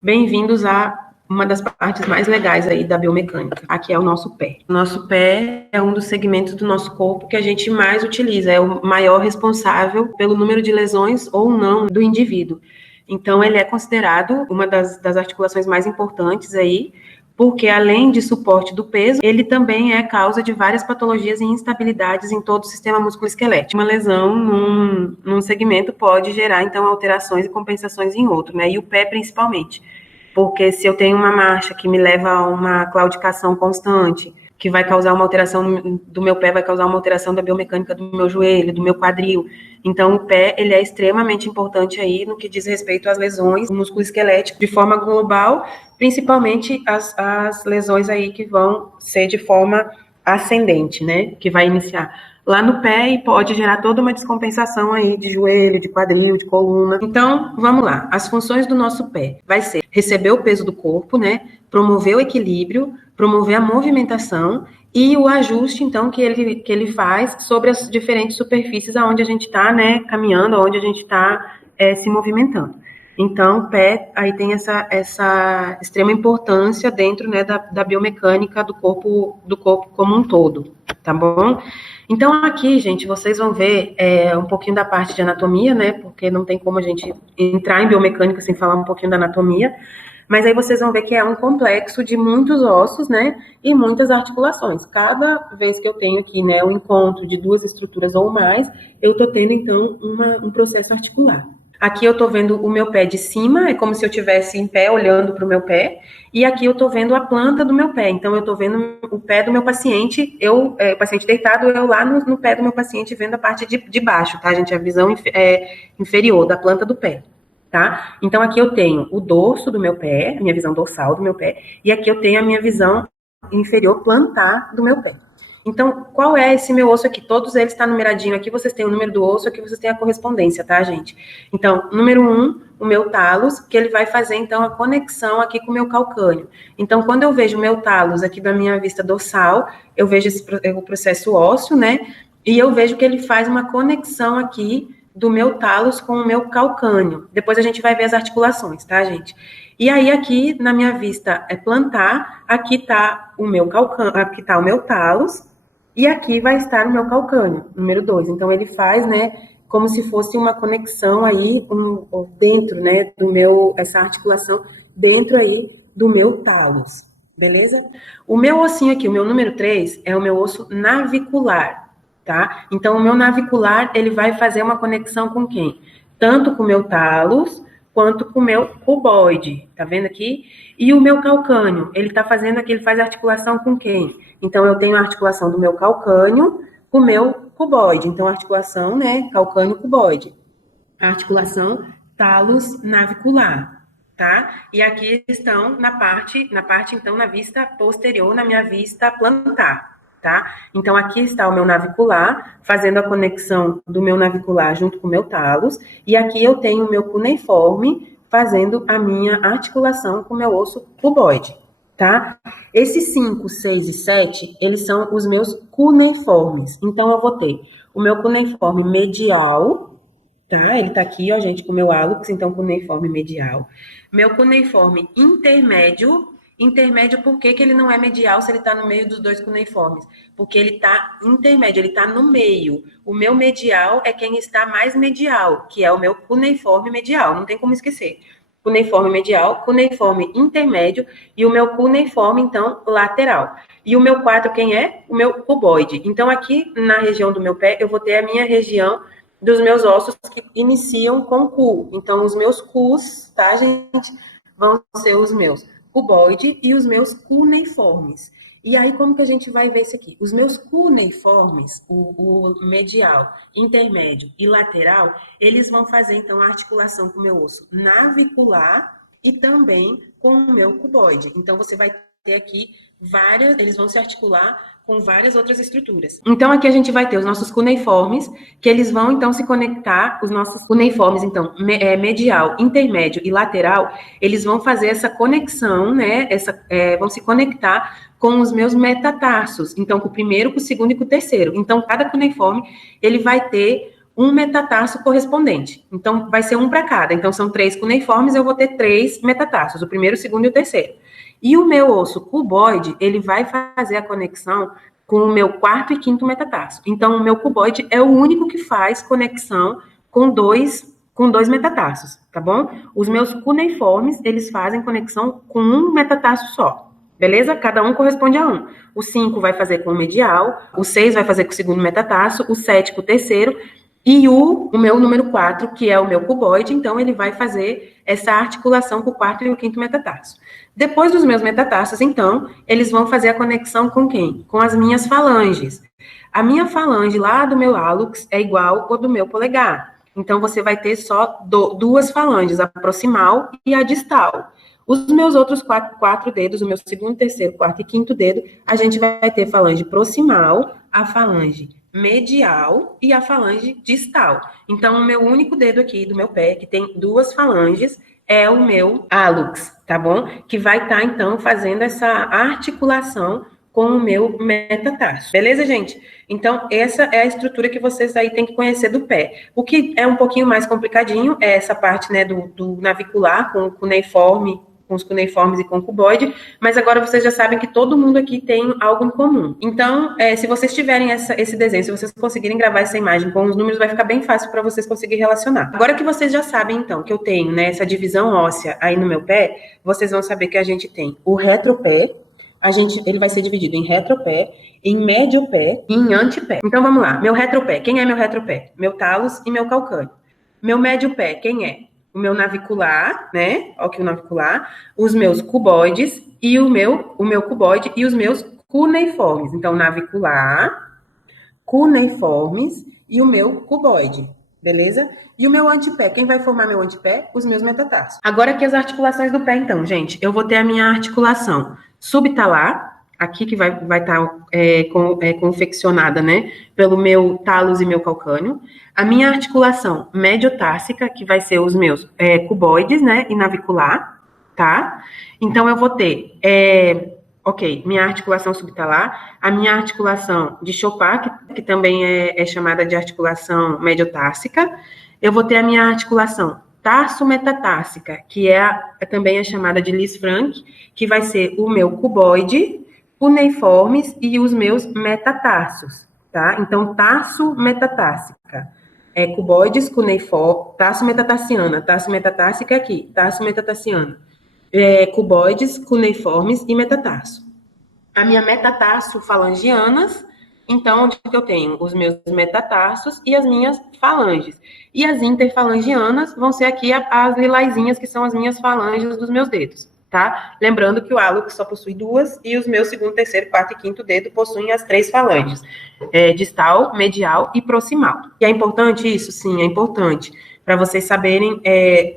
Bem-vindos a uma das partes mais legais aí da biomecânica. Aqui é o nosso pé. O nosso pé é um dos segmentos do nosso corpo que a gente mais utiliza, é o maior responsável pelo número de lesões ou não do indivíduo. Então, ele é considerado uma das articulações mais importantes aí, porque além de suporte do peso, ele também é causa de várias patologias e instabilidades em todo o sistema musculoesquelético. Uma lesão num segmento pode gerar, então, alterações e compensações em outro, né? E o pé, principalmente. Porque se eu tenho uma marcha que me leva a uma claudicação constante, que vai causar uma alteração do meu pé, vai causar uma alteração da biomecânica do meu joelho, do meu quadril. Então, o pé, ele é extremamente importante aí no que diz respeito às lesões do músculo esquelético de forma global, principalmente as lesões aí que vão ser de forma ascendente, né, que vai iniciar lá no pé e pode gerar toda uma descompensação aí de joelho, de quadril, de coluna. Então, vamos lá. As funções do nosso pé vai ser receber o peso do corpo, né, promover o equilíbrio, promover a movimentação e o ajuste, então, que ele faz sobre as diferentes superfícies aonde a gente está, né, caminhando, aonde a gente está se movimentando. Então, o pé aí tem essa extrema importância dentro, né, da biomecânica do corpo como um todo, tá bom? Então, aqui, gente, vocês vão ver um pouquinho da parte de anatomia, né, porque não tem como a gente entrar em biomecânica sem falar um pouquinho da anatomia, mas aí vocês vão ver que é um complexo de muitos ossos, né, e muitas articulações. Cada vez que eu tenho aqui, né, o encontro de duas estruturas ou mais, eu tô tendo, então, um processo articular. Aqui eu tô vendo o meu pé de cima, é como se eu estivesse em pé olhando para o meu pé, e aqui eu tô vendo a planta do meu pé. Então, eu tô vendo o pé do meu paciente, o paciente deitado, eu lá no pé do meu paciente vendo a parte de baixo, tá, gente? A visão inferior da planta do pé, tá? Então, aqui eu tenho o dorso do meu pé, minha visão dorsal do meu pé, e aqui eu tenho a minha visão inferior plantar do meu pé. Então, qual é esse meu osso aqui? Todos eles estão numeradinho aqui, vocês têm o número do osso, aqui vocês têm a correspondência, tá, gente? Então, número 1, o meu talos, que ele vai fazer, então, a conexão aqui com o meu calcâneo. Então, quando eu vejo o meu talos aqui da minha vista dorsal, eu vejo o processo ósseo, né? E eu vejo que ele faz uma conexão aqui do meu talos com o meu calcâneo. Depois a gente vai ver as articulações, tá, gente? E aí, aqui, na minha vista plantar, aqui tá o meu calcâneo, aqui tá o meu talos, e aqui vai estar o meu calcâneo, número 2. Então, ele faz, né, como se fosse uma conexão aí dentro, né, do meu, essa articulação dentro aí do meu talos, beleza? O meu ossinho aqui, o meu número 3, é o meu osso navicular, tá? Então, o meu navicular, ele vai fazer uma conexão com quem? Tanto com o meu talos, quanto com o meu cuboide, tá vendo aqui? E o meu calcâneo, ele tá fazendo aqui, ele faz articulação com quem? Então, eu tenho a articulação do meu calcâneo com o meu cuboide. Então, a articulação, né, calcâneo-cuboide. A articulação talos-navicular, tá? E aqui estão na parte, então, na vista posterior, na minha vista plantar, tá? Então, aqui está o meu navicular, fazendo a conexão do meu navicular junto com o meu talos, e aqui eu tenho o meu cuneiforme, fazendo a minha articulação com o meu osso cuboide, tá? Esses 5, 6 e 7, eles são os meus cuneiformes. Então, eu vou ter o meu cuneiforme medial, tá? Ele tá aqui, ó, gente, com o meu hálux, então, cuneiforme medial. Meu cuneiforme intermédio, por que ele não é medial se ele tá no meio dos dois cuneiformes? Porque ele tá intermédio, ele tá no meio. O meu medial é quem está mais medial, que é o meu cuneiforme medial, não tem como esquecer. Cuneiforme medial, cuneiforme intermédio e o meu cuneiforme, então, lateral. E o meu 4, quem é? O meu cuboide. Então, aqui na região do meu pé, eu vou ter a minha região dos meus ossos que iniciam com cu. Então, os meus cus, tá, gente? Vão ser os meus cuboide e os meus cuneiformes. E aí, como que a gente vai ver isso aqui? Os meus cuneiformes, o medial, intermédio e lateral, eles vão fazer, então, a articulação com o meu osso navicular e também com o meu cuboide. Então, você vai ter aqui eles vão se articular com várias outras estruturas. Então, aqui a gente vai ter os nossos cuneiformes, que eles vão, então, se conectar, os nossos cuneiformes, então, medial, intermédio e lateral, eles vão fazer essa conexão, né, vão se conectar com os meus metatarsos, então, com o primeiro, com o segundo e com o terceiro. Então, cada cuneiforme, ele vai ter um metatarso correspondente. Então, vai ser um para cada. Então, são 3 cuneiformes, eu vou ter 3 metatarsos, o primeiro, o segundo e o terceiro. E o meu osso cuboide, ele vai fazer a conexão com o meu 4º e 5º metatarso. Então, o meu cuboide é o único que faz conexão com dois metatarsos, tá bom? Os meus cuneiformes, eles fazem conexão com um metatarso só, beleza? Cada um corresponde a um. O 5 vai fazer com o medial, o 6 vai fazer com o segundo metatarso, o 7 com o terceiro, e o meu número 4, que é o meu cuboide, então ele vai fazer essa articulação com o 4º e o 5º metatarso. Depois dos meus metatarsos, então, eles vão fazer a conexão com quem? Com as minhas falanges. A minha falange lá do meu hálux é igual ao do meu polegar. Então, você vai ter só duas falanges, a proximal e a distal. Os meus outros quatro dedos, o meu segundo, terceiro, quarto e quinto dedo, a gente vai ter falange proximal, a falange medial e a falange distal. Então, o meu único dedo aqui do meu pé, que tem duas falanges, é o meu hálux, tá bom? Que vai estar, então, fazendo essa articulação com o meu metatarso. Beleza, gente? Então, essa é a estrutura que vocês aí têm que conhecer do pé. O que é um pouquinho mais complicadinho é essa parte, né, do navicular, com o cuneiforme, com os cuneiformes e com o cuboide, mas agora vocês já sabem que todo mundo aqui tem algo em comum. Então, se vocês tiverem esse desenho, se vocês conseguirem gravar essa imagem com os números, vai ficar bem fácil para vocês conseguirem relacionar. Agora que vocês já sabem, então, que eu tenho, né, essa divisão óssea aí no meu pé, vocês vão saber que a gente tem o retropé, ele vai ser dividido em retropé, em médio pé e em antepé. Então, vamos lá. Meu retropé, quem é meu retropé? Meu talos e meu calcâneo. Meu médio pé, quem é? O meu navicular, né? Ó, aqui o navicular, os meus cuboides e o meu cuboide e os meus cuneiformes. Então, navicular, cuneiformes e o meu cuboide, beleza? E o meu antepé, quem vai formar meu antepé? Os meus metatarsos. Agora aqui as articulações do pé, então, gente. Eu vou ter a minha articulação subtalar, aqui que vai estar confeccionada, né, pelo meu talos e meu calcâneo. A minha articulação médio-társica, que vai ser os meus cuboides, né, e navicular, tá? Então, eu vou ter, minha articulação subtalar, a minha articulação de Chopin, que também é chamada de articulação médio-társica. Eu vou ter a minha articulação tarso-metatarsica, que também é chamada de Lisfranc, que vai ser o meu cuboide, cuneiformes e os meus metatarsos, tá? Então, tarso-metatarsica. Cuboides, cuneiformes, tarso-metatarsiana, tarso-metatarsica aqui, tarso-metatarsiana. Cuboides, cuneiformes e metatarso. A minha metatarso-falangianas, então, onde que eu tenho os meus metatarsos e as minhas falanges. E as interfalangianas vão ser aqui as lilazinhas, que são as minhas falanges dos meus dedos, tá? Lembrando que o hálux só possui duas e os meus segundo, terceiro, quarto e quinto dedo possuem as 3 falanges, distal, medial e proximal. E é importante isso? Sim, é importante. Para vocês saberem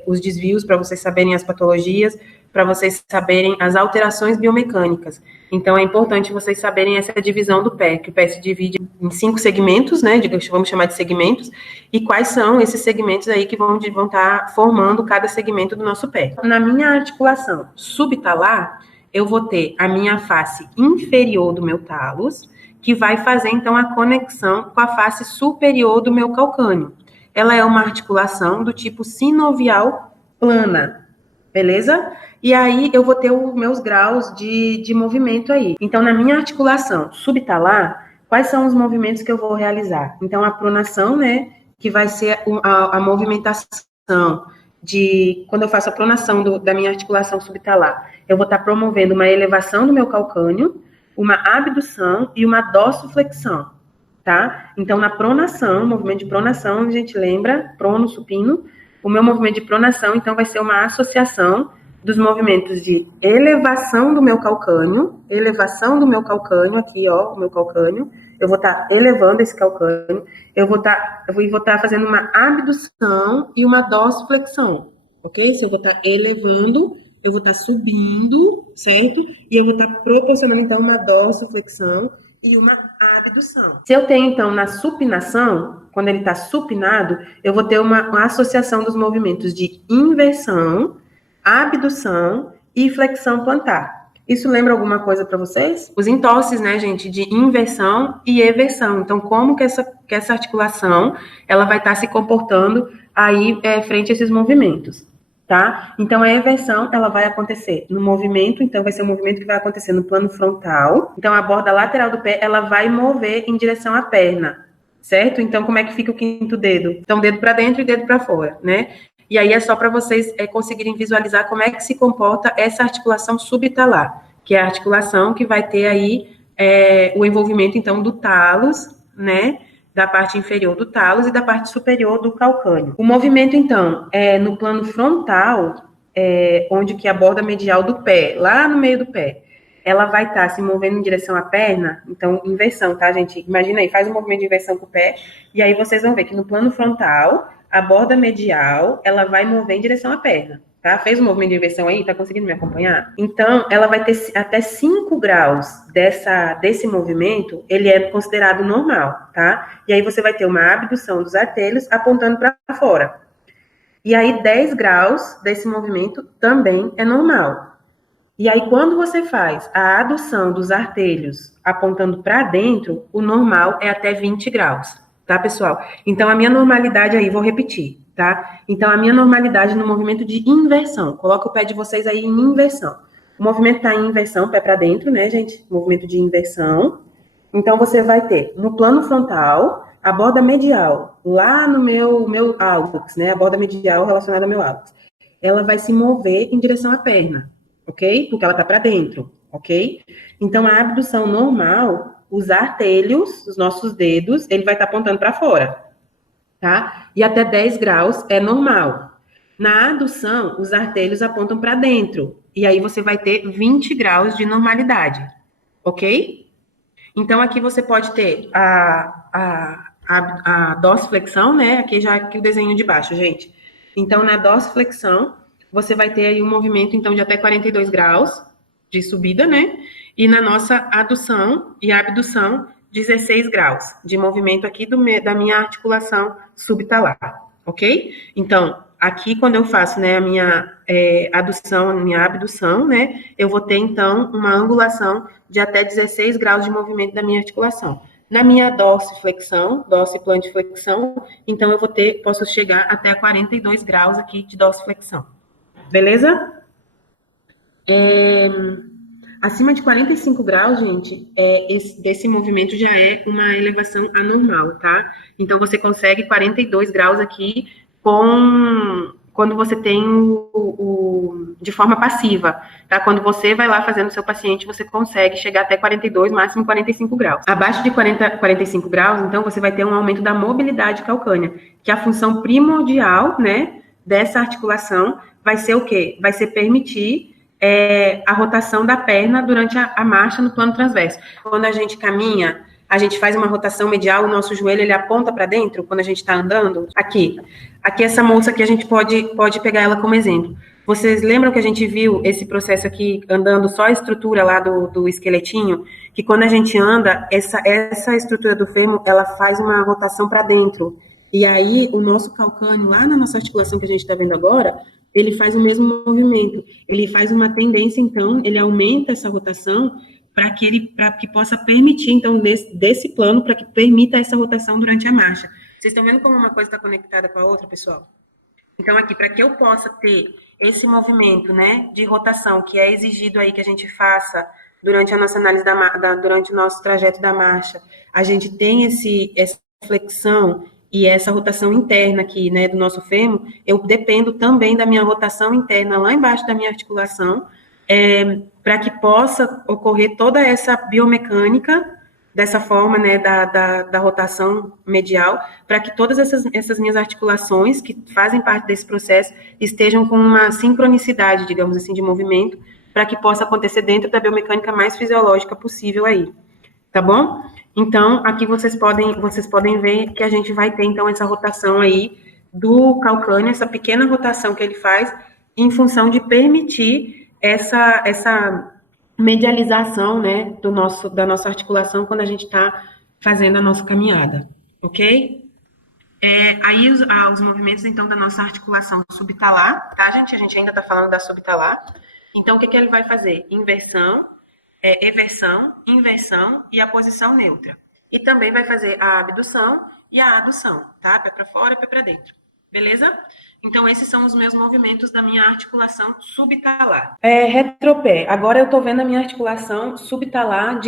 os desvios, para vocês saberem as patologias, para vocês saberem as alterações biomecânicas. Então, é importante vocês saberem essa divisão do pé, que o pé se divide em 5 segmentos, né, vamos chamar de segmentos, e quais são esses segmentos aí que vão estar formando cada segmento do nosso pé. Na minha articulação subtalar, eu vou ter a minha face inferior do meu talos, que vai fazer, então, a conexão com a face superior do meu calcâneo. Ela é uma articulação do tipo sinovial plana, beleza? E aí, eu vou ter os meus graus de movimento aí. Então, na minha articulação subtalar, quais são os movimentos que eu vou realizar? Então, a pronação, né, que vai ser a movimentação quando eu faço a pronação da minha articulação subtalar, eu vou estar promovendo uma elevação do meu calcâneo, uma abdução e uma dorsoflexão, tá? Então, na pronação, movimento de pronação, a gente lembra, prono, supino, o meu movimento de pronação, então, vai ser uma associação dos movimentos de elevação do meu calcâneo, aqui, ó, o meu calcâneo, eu vou estar elevando esse calcâneo, eu vou estar fazendo uma abdução e uma dorsiflexão, ok? Se eu vou estar elevando, eu vou estar subindo, certo? E eu vou estar proporcionando, então, uma dorsiflexão e uma abdução. Se eu tenho, então, na supinação, quando ele está supinado, eu vou ter uma associação dos movimentos de inversão, abdução e flexão plantar. Isso lembra alguma coisa para vocês? Os entorses, né, gente, de inversão e eversão. Então, como que essa articulação, ela vai estar se comportando aí frente a esses movimentos, tá? Então, a eversão, ela vai acontecer no movimento, então vai ser um movimento que vai acontecer no plano frontal. Então, a borda lateral do pé, ela vai mover em direção à perna, certo? Então, como é que fica o quinto dedo? Então, dedo para dentro e dedo para fora, né? E aí é só para vocês conseguirem visualizar como é que se comporta essa articulação subtalar, que é a articulação que vai ter aí o envolvimento, então, do talos, né, da parte inferior do talos e da parte superior do calcâneo. O movimento, então, no plano frontal, onde que a borda medial do pé, lá no meio do pé, ela vai estar se movendo em direção à perna, então, inversão, tá, gente? Imagina aí, faz um movimento de inversão com o pé, e aí vocês vão ver que no plano frontal, a borda medial, ela vai mover em direção à perna, tá? Fez um movimento de inversão aí? Tá conseguindo me acompanhar? Então, ela vai ter até 5 graus desse movimento, ele é considerado normal, tá? E aí você vai ter uma abdução dos artérios apontando para fora. E aí, 10 graus desse movimento também é normal. E aí, quando você faz a adução dos artérios apontando para dentro, o normal é até 20 graus, tá, pessoal? Então, a minha normalidade aí, vou repetir, tá? Então, a minha normalidade no movimento de inversão, coloca o pé de vocês aí em inversão. O movimento está em inversão, pé para dentro, né, gente? Movimento de inversão. Então, você vai ter no plano frontal, a borda medial, lá no meu hálux, né? A borda medial relacionada ao meu hálux. Ela vai se mover em direção à perna, ok? Porque ela tá para dentro, ok? Então, a abdução normal, os artérios, os nossos dedos, ele vai estar apontando para fora, tá? E até 10 graus é normal. Na adução, os artérios apontam para dentro, e aí você vai ter 20 graus de normalidade, ok? Então, aqui você pode ter a dorsiflexão, né? Aqui o desenho de baixo, gente. Então, na dorsiflexão, você vai ter aí um movimento, então, de até 42 graus de subida, né? E na nossa adução e abdução, 16 graus de movimento aqui da minha articulação subtalar, ok? Então, aqui, quando eu faço, né, a minha adução, a minha abdução, né, eu vou ter, então, uma angulação de até 16 graus de movimento da minha articulação. Na minha dorsiflexão, dorsiplantiflexão, então, posso chegar até 42 graus aqui de dorsiflexão. Beleza? Acima de 45 graus, gente, desse movimento já é uma elevação anormal, tá? Então, você consegue 42 graus aqui quando você tem de forma passiva, tá? Quando você vai lá fazendo o seu paciente, você consegue chegar até 42, máximo 45 graus. Abaixo de 45 graus, então, você vai ter um aumento da mobilidade calcânea, que é a função primordial, né, dessa articulação vai ser o quê? Vai ser permitir a rotação da perna durante a marcha no plano transverso. Quando a gente caminha, a gente faz uma rotação medial, o nosso joelho, ele aponta para dentro, quando a gente está andando. Aqui, essa moça aqui, a gente pode pegar ela como exemplo. Vocês lembram que a gente viu esse processo aqui, andando só a estrutura lá do esqueletinho? Que quando a gente anda, essa estrutura do fêmur, ela faz uma rotação para dentro. E aí, o nosso calcâneo, lá na nossa articulação que a gente está vendo agora, ele faz o mesmo movimento. Ele faz uma tendência, então, ele aumenta essa rotação para que possa permitir, então, desse plano, para que permita essa rotação durante a marcha. Vocês estão vendo como uma coisa está conectada com a outra, pessoal? Então, aqui, para que eu possa ter esse movimento, né, de rotação, que é exigido aí que a gente faça durante a nossa análise durante o nosso trajeto da marcha, a gente tem essa flexão e essa rotação interna aqui, né, do nosso fêmur, eu dependo também da minha rotação interna lá embaixo da minha articulação, para que possa ocorrer toda essa biomecânica dessa forma, né, da rotação medial, para que todas essas minhas articulações, que fazem parte desse processo, estejam com uma sincronicidade, digamos assim, de movimento, para que possa acontecer dentro da biomecânica mais fisiológica possível aí, tá bom? Então, aqui vocês podem ver que a gente vai ter, então, essa rotação aí do calcâneo, essa pequena rotação que ele faz, em função de permitir essa medialização, né, da nossa articulação quando a gente está fazendo a nossa caminhada, ok? Aí os movimentos, então, da nossa articulação subtalar, tá, gente? A gente ainda está falando da subtalar. Então, o que ele vai fazer? Inversão, eversão, inversão e a posição neutra. E também vai fazer a abdução e a adução, tá? Pé para fora, pé para dentro. Beleza? Então, esses são os meus movimentos da minha articulação subtalar. Retropé. Agora eu tô vendo a minha articulação subtalar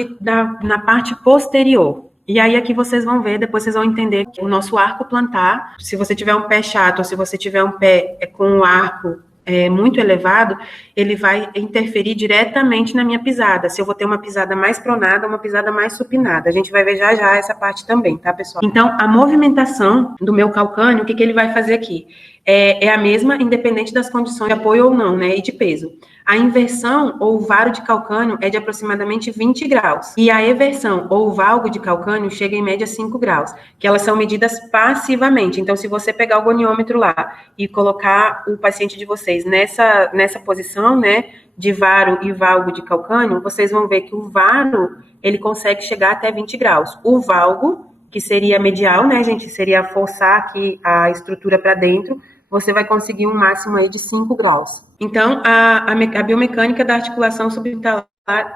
na parte posterior. E aí aqui vocês vão ver, depois vocês vão entender que o nosso arco plantar, se você tiver um pé chato, ou se você tiver um pé com um arco muito elevado, ele vai interferir diretamente na minha pisada. Se eu vou ter uma pisada mais pronada, uma pisada mais supinada. A gente vai ver já já essa parte também, tá, pessoal? Então, a movimentação do meu calcânio, o que ele vai fazer aqui? É a mesma, independente das condições de apoio ou não, né, e de peso. A inversão ou varo de calcânio é de aproximadamente 20 graus. E a eversão ou valgo de calcânio chega em média 5 graus, que elas são medidas passivamente. Então, se você pegar o goniômetro lá e colocar o paciente de vocês nessa posição, né, de varo e valgo de calcânio, vocês vão ver que o varo, ele consegue chegar até 20 graus. O valgo, que seria medial, né, gente, seria forçar aqui a estrutura para dentro, você vai conseguir um máximo aí de 5 graus. Então, a biomecânica da articulação subtalar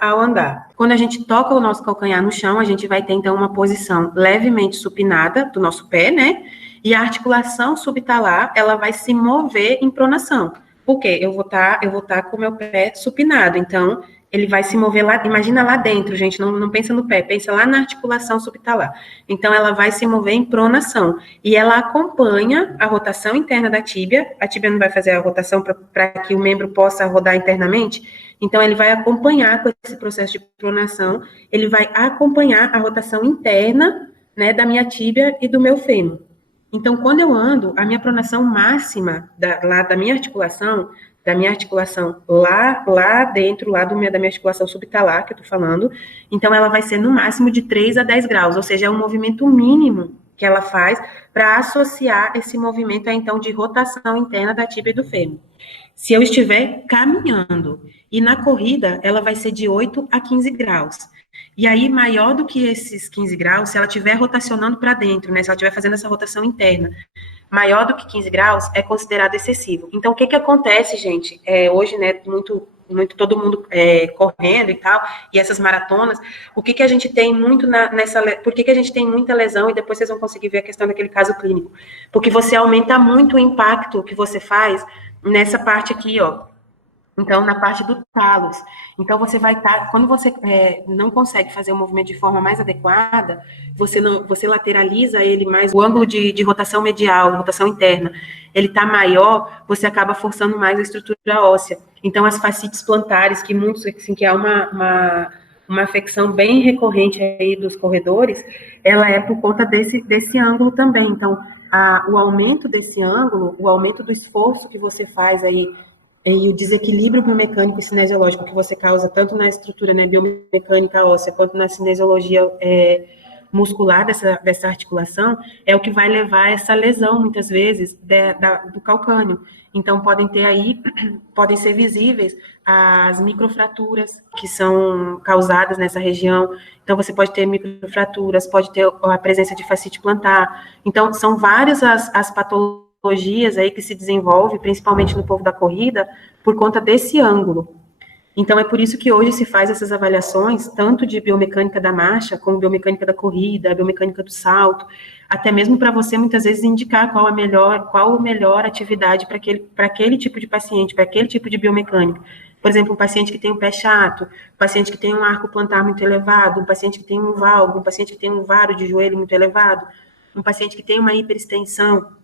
ao andar. Quando a gente toca o nosso calcanhar no chão, a gente vai ter, então, uma posição levemente supinada do nosso pé, né? E a articulação subtalar, ela vai se mover em pronação. Por quê? Eu vou estar com o meu pé supinado, então ele vai se mover lá, imagina lá dentro, gente, não pensa no pé, pensa lá na articulação subtalar. Então, ela vai se mover em pronação, e ela acompanha a rotação interna da tíbia, a tíbia não vai fazer a rotação para que o membro possa rodar internamente, então ele vai acompanhar com esse processo de pronação, ele vai acompanhar a rotação interna, né, da minha tíbia e do meu fêmur. Então, quando eu ando, a minha pronação máxima da minha articulação lá dentro, da minha articulação subtalar, que eu tô falando, então ela vai ser no máximo de 3 a 10 graus, ou seja, é um movimento mínimo que ela faz para associar esse movimento, então, de rotação interna da tíbia e do fêmur. Se eu estiver caminhando, e na corrida, ela vai ser de 8 a 15 graus. E aí, maior do que esses 15 graus, se ela estiver rotacionando para dentro, né, se ela estiver fazendo essa rotação interna, maior do que 15 graus é considerado excessivo. Então, o que acontece, gente? Hoje, né, muito todo mundo correndo e tal, e essas maratonas, o que a gente tem muito por que a gente tem muita lesão, e depois vocês vão conseguir ver a questão daquele caso clínico? Porque você aumenta muito o impacto que você faz nessa parte aqui, ó. Então, na parte do talos. Então, você vai estar, quando você não consegue fazer o movimento de forma mais adequada, você lateraliza ele mais, o ângulo de rotação medial, rotação interna, ele está maior, você acaba forçando mais a estrutura óssea. Então, as fascites plantares, que muitos, assim, que é uma afecção bem recorrente aí dos corredores, ela é por conta desse ângulo também. Então, o aumento desse ângulo, o aumento do esforço que você faz aí, e o desequilíbrio biomecânico e cinesiológico que você causa, tanto na estrutura, né, biomecânica óssea, quanto na cinesiologia muscular dessa articulação, é o que vai levar a essa lesão, muitas vezes, do calcânio. Então, podem ser visíveis as microfraturas que são causadas nessa região. Então, você pode ter microfraturas, pode ter a presença de fascite plantar. Então, são várias as patologias aí que se desenvolve, principalmente no povo da corrida, por conta desse ângulo. Então, é por isso que hoje se faz essas avaliações, tanto de biomecânica da marcha, como biomecânica da corrida, biomecânica do salto, até mesmo para você, muitas vezes, indicar qual a melhor atividade para aquele tipo de paciente, para aquele tipo de biomecânica. Por exemplo, um paciente que tem um pé chato, um paciente que tem um arco plantar muito elevado, um paciente que tem um valgo, um paciente que tem um varo de joelho muito elevado, um paciente que tem uma hiperextensão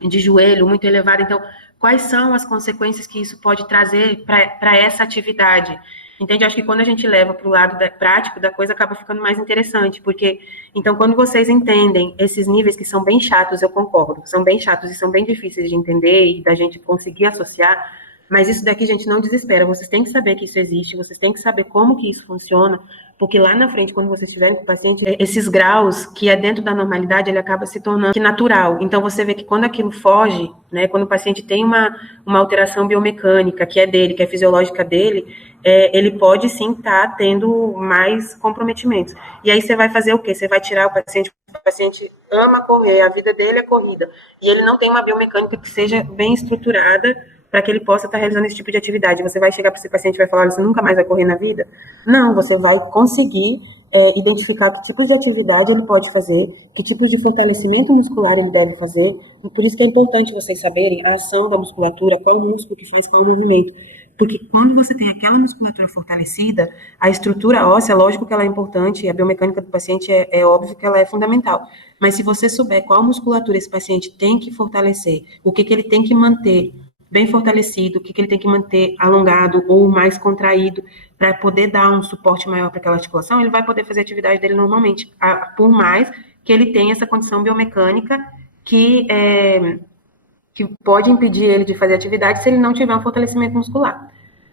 de joelho muito elevada. Então, quais são as consequências que isso pode trazer para essa atividade? Entende? Eu acho que quando a gente leva para o lado prático da coisa, acaba ficando mais interessante, porque, então, quando vocês entendem esses níveis que são bem chatos, eu concordo, são bem chatos e são bem difíceis de entender e da gente conseguir associar, mas isso daqui, gente, não desespera, vocês têm que saber que isso existe, vocês têm que saber como que isso funciona, porque lá na frente, quando vocês estiverem com o paciente, esses graus, que é dentro da normalidade, ele acaba se tornando natural. Então, você vê que quando aquilo foge, né, quando o paciente tem uma alteração biomecânica, que é dele, que é fisiológica dele, ele pode, sim, estar tendo mais comprometimentos. E aí, você vai fazer o quê? Você vai tirar o paciente ama correr, a vida dele é corrida, e ele não tem uma biomecânica que seja bem estruturada, para que ele possa estar realizando esse tipo de atividade. Você vai chegar para esse paciente e vai falar, você nunca mais vai correr na vida? Não, você vai conseguir identificar que tipos de atividade ele pode fazer, que tipos de fortalecimento muscular ele deve fazer. Por isso que é importante vocês saberem a ação da musculatura, qual músculo que faz qual movimento. Porque quando você tem aquela musculatura fortalecida, a estrutura óssea, lógico que ela é importante, a biomecânica do paciente é óbvio que ela é fundamental. Mas se você souber qual musculatura esse paciente tem que fortalecer, o que ele tem que manter bem fortalecido, o que ele tem que manter alongado ou mais contraído, para poder dar um suporte maior para aquela articulação, ele vai poder fazer a atividade dele normalmente, por mais que ele tenha essa condição biomecânica que pode impedir ele de fazer atividade se ele não tiver um fortalecimento muscular.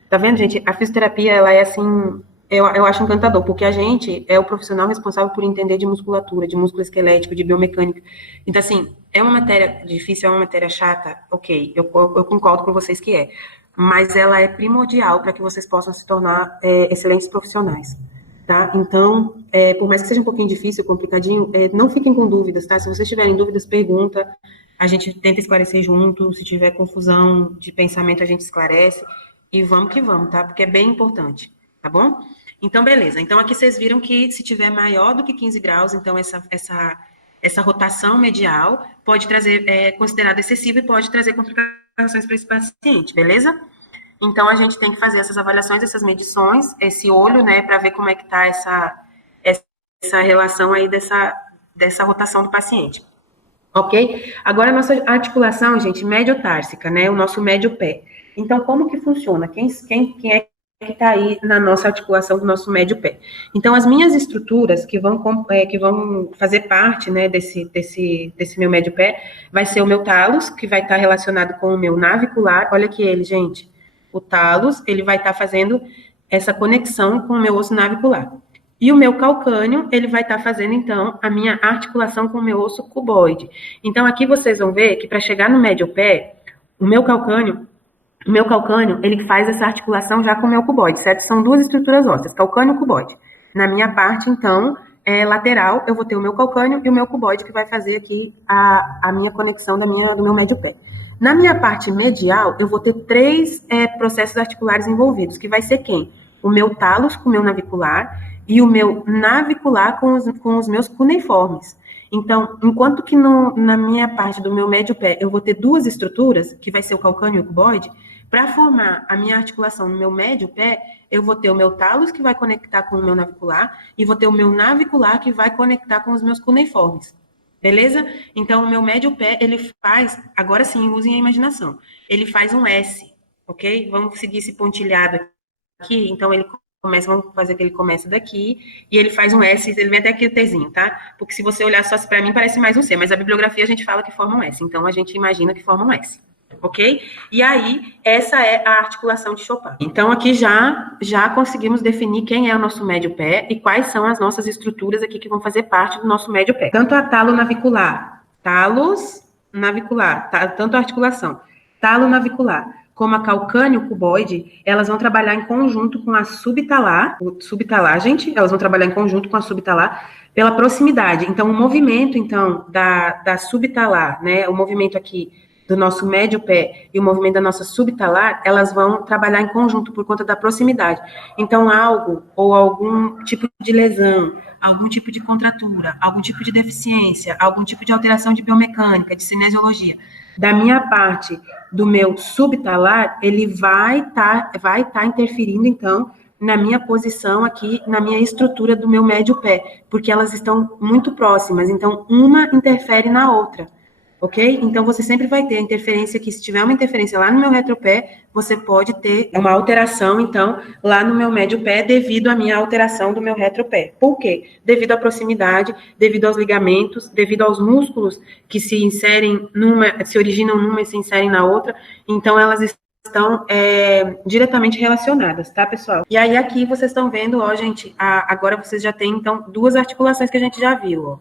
Tá vendo, gente? A fisioterapia, ela é assim, eu acho encantador, porque a gente é o profissional responsável por entender de musculatura, de músculo esquelético, de biomecânica. Então, assim, é uma matéria difícil, é uma matéria chata, ok, eu concordo com vocês que é, mas ela é primordial para que vocês possam se tornar excelentes profissionais, tá? Então, por mais que seja um pouquinho difícil, complicadinho, não fiquem com dúvidas, tá? Se vocês tiverem dúvidas, pergunta, a gente tenta esclarecer junto, se tiver confusão de pensamento, a gente esclarece, e vamos que vamos, tá? Porque é bem importante, tá bom? Então, beleza. Então, aqui vocês viram que se tiver maior do que 15 graus, então essa rotação medial pode trazer, considerado excessivo e pode trazer complicações para esse paciente, beleza? Então, a gente tem que fazer essas avaliações, essas medições, esse olho, né, para ver como é que tá essa relação aí dessa rotação do paciente. Ok? Agora, a nossa articulação, gente, médio-társica, né, o nosso médio pé. Então, como que funciona? Quem é que está aí na nossa articulação do nosso médio pé? Então, as minhas estruturas que vão fazer parte, né, desse meu médio pé, vai ser o meu talos, que vai estar relacionado com o meu navicular. Olha aqui ele, gente. O talos, ele vai estar fazendo essa conexão com o meu osso navicular. E o meu calcâneo, ele vai estar fazendo, então, a minha articulação com o meu osso cuboide. Então, aqui vocês vão ver que para chegar no médio pé, o meu calcâneo, ele faz essa articulação já com o meu cuboide, certo? São duas estruturas ósseas, calcâneo e cuboide. Na minha parte, então, lateral, eu vou ter o meu calcâneo e o meu cuboide, que vai fazer aqui a minha conexão do meu médio pé. Na minha parte medial, eu vou ter três processos articulares envolvidos, que vai ser quem? O meu talos com o meu navicular e o meu navicular com os meus cuneiformes. Então, enquanto que na minha parte do meu médio pé eu vou ter duas estruturas, que vai ser o calcâneo e o cuboide, para formar a minha articulação no meu médio pé, eu vou ter o meu talos, que vai conectar com o meu navicular, e vou ter o meu navicular, que vai conectar com os meus cuneiformes. Beleza? Então, o meu médio pé, ele faz, agora sim, usem a imaginação, ele faz um S, ok? Vamos seguir esse pontilhado aqui, então vamos fazer que ele começa daqui, e ele faz um S, ele vem até aqui o Tzinho, tá? Porque se você olhar só para mim, parece mais um C, mas a bibliografia a gente fala que forma um S, então a gente imagina que forma um S, ok? E aí, essa é a articulação de Chopin. Então, aqui já conseguimos definir quem é o nosso médio pé e quais são as nossas estruturas aqui que vão fazer parte do nosso médio pé. Tanto a talo navicular, talos navicular, tanto a articulação, talo navicular, como a calcâneo cuboide, elas vão trabalhar em conjunto com a subtalar, gente, elas vão trabalhar em conjunto com a subtalar pela proximidade. Então, o movimento, então, da subtalar, né, o movimento aqui do nosso médio pé e o movimento da nossa subtalar, elas vão trabalhar em conjunto por conta da proximidade. Então, algo ou algum tipo de lesão, algum tipo de contratura, algum tipo de deficiência, algum tipo de alteração de biomecânica, de cinesiologia, da minha parte do meu subtalar, ele vai tá interferindo, então, na minha posição aqui, na minha estrutura do meu médio pé, porque elas estão muito próximas, então, uma interfere na outra. Ok? Então, você sempre vai ter a interferência aqui. Se tiver uma interferência lá no meu retropé, você pode ter uma alteração, então, lá no meu médio pé, devido à minha alteração do meu retropé. Por quê? Devido à proximidade, devido aos ligamentos, devido aos músculos que se originam numa e se inserem na outra. Então, elas estão diretamente relacionadas, tá, pessoal? E aí, aqui, vocês estão vendo, ó, gente, agora vocês já têm, então, duas articulações que a gente já viu, ó.